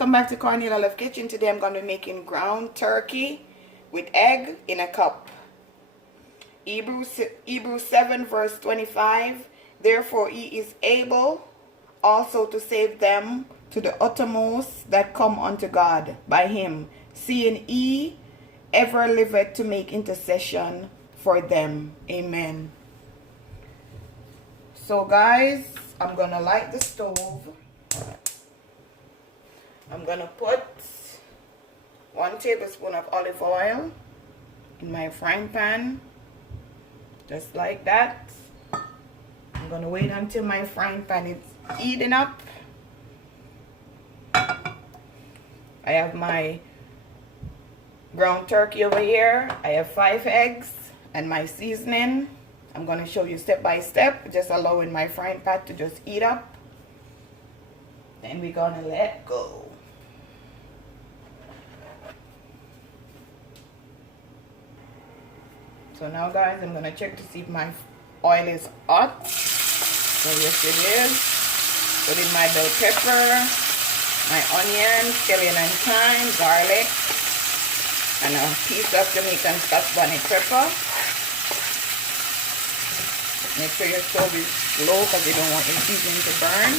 welcome back to Cornelialove Kitchen. Today I'm going to be making ground turkey with egg in a cup. Hebrews 7 verse 25. Therefore he is able also to save them to the uttermost that come unto God by him, seeing he ever liveth to make intercession for them. Amen. So guys, I'm going to light the stove. I'm going to put 1 tablespoon of olive oil in my frying pan. Just like that. I'm going to wait until my frying pan is heating up. I have my ground turkey over here. I have 5 eggs and my seasoning. I'm going to show you step by step, just allowing my frying pan to just heat up. Then we're going to let go. So now guys, I'm going to check to see if my oil is hot. So yes it is. Put in my bell pepper, my onion, scallion and thyme, garlic, and a piece of Jamaican Scotch bonnet pepper. Make sure your stove is low because you don't want your seasoning to burn.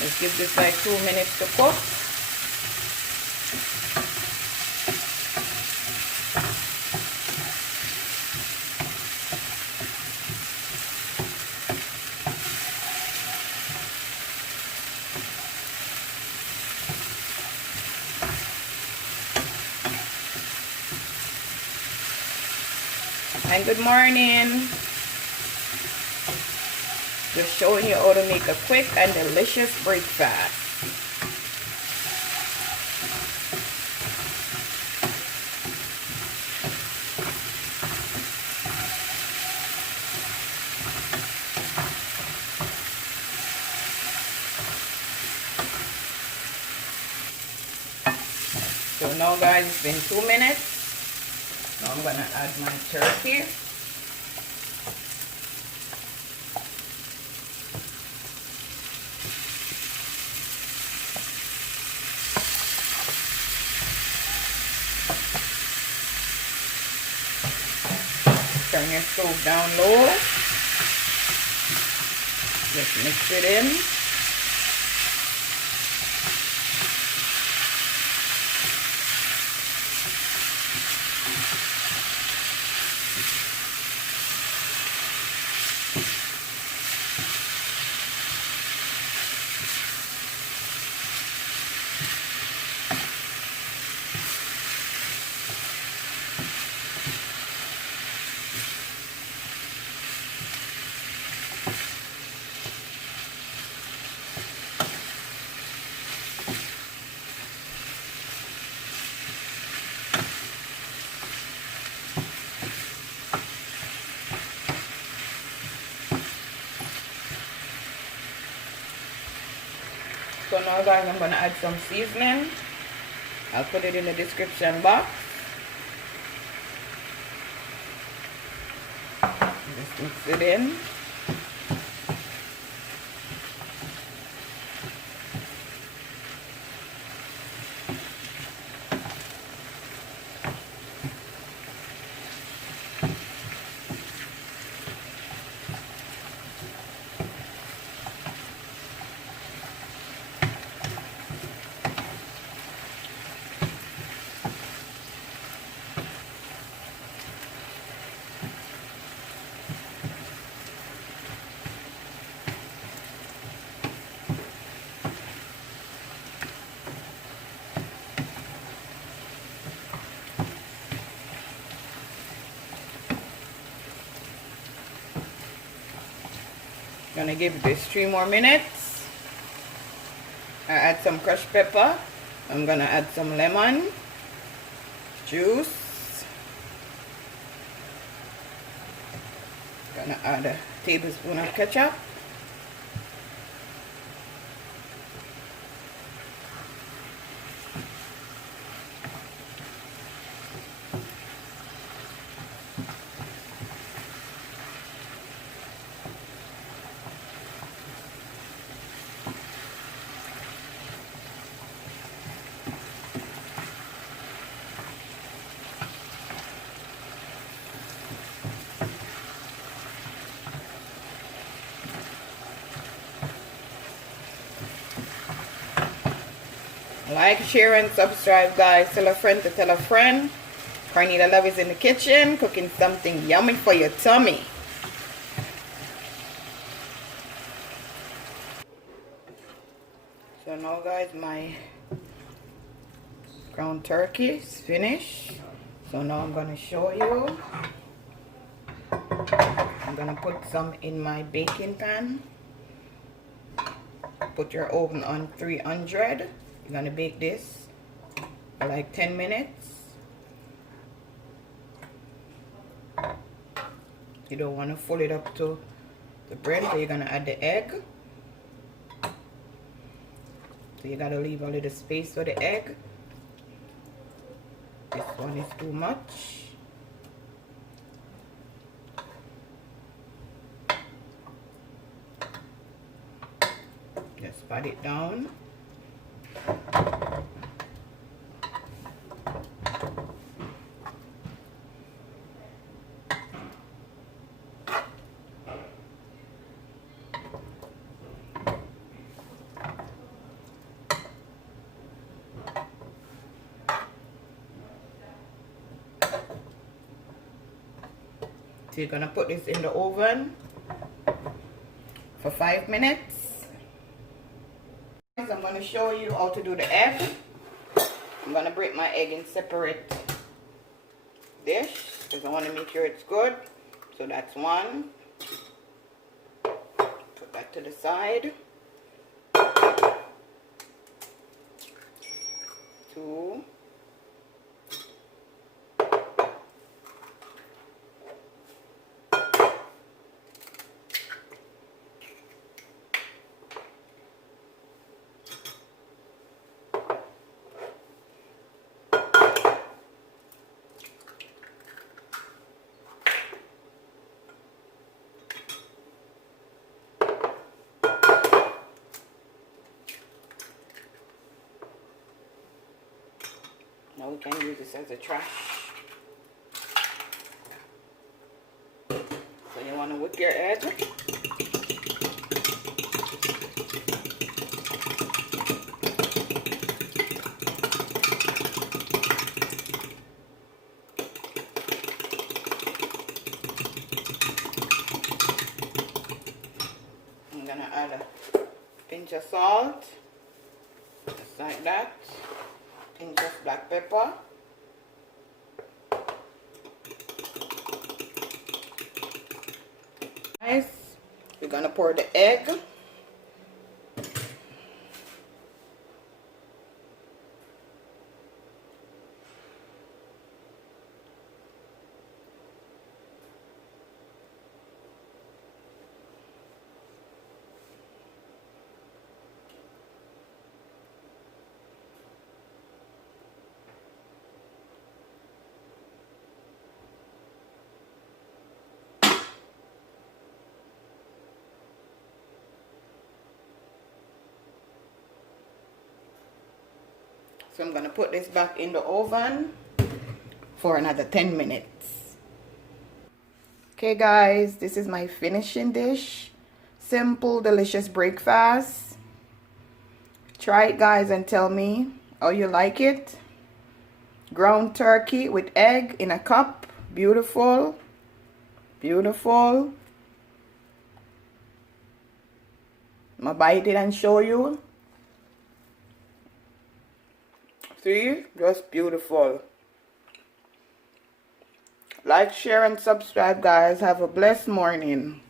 Let's give this like 2 minutes to cook. And good morning. Just showing you how to make a quick and delicious breakfast. So now guys, it's been 2 minutes. Now I'm going to add my turkey. Turn your stove down low. Just mix it in. So now guys, I'm going to add some seasoning. I'll put it in the description box. Just mix it in. Gonna give this 3 more minutes. I add some crushed pepper. I'm gonna add some lemon juice. Gonna add a tablespoon of ketchup. Like, share, and subscribe, guys. Tell a friend to tell a friend. Cornelia Love is in the kitchen cooking something yummy for your tummy. So now, guys, my ground turkey is finished. So now I'm going to show you. I'm going to put some in my baking pan. Put your oven on 300. You're going to bake this for like 10 minutes. You don't want to fold it up to the bread, so you're going to add the egg. So you got to leave a little space for the egg. This one is too much. Just pat it down. So you're gonna put this in the oven for 5 minutes. I'm gonna show you how to do the egg. I'm gonna break my egg in separate dish because I want to make sure it's good. So that's one. Put that to the side. 2. Now we can use this as a trash. So you want to whip your egg. I'm going to add a pinch of salt, just like that. Pinch of black pepper. Nice. We're gonna pour the egg. So I'm going to put this back in the oven for another 10 minutes. Okay guys, this is my finishing dish. Simple, delicious breakfast. Try it guys and tell me how you like it. Ground turkey with egg in a cup. Beautiful. Beautiful. I'm going to bite it and show you. See? Just beautiful. Like, share, and subscribe, guys. Have a blessed morning.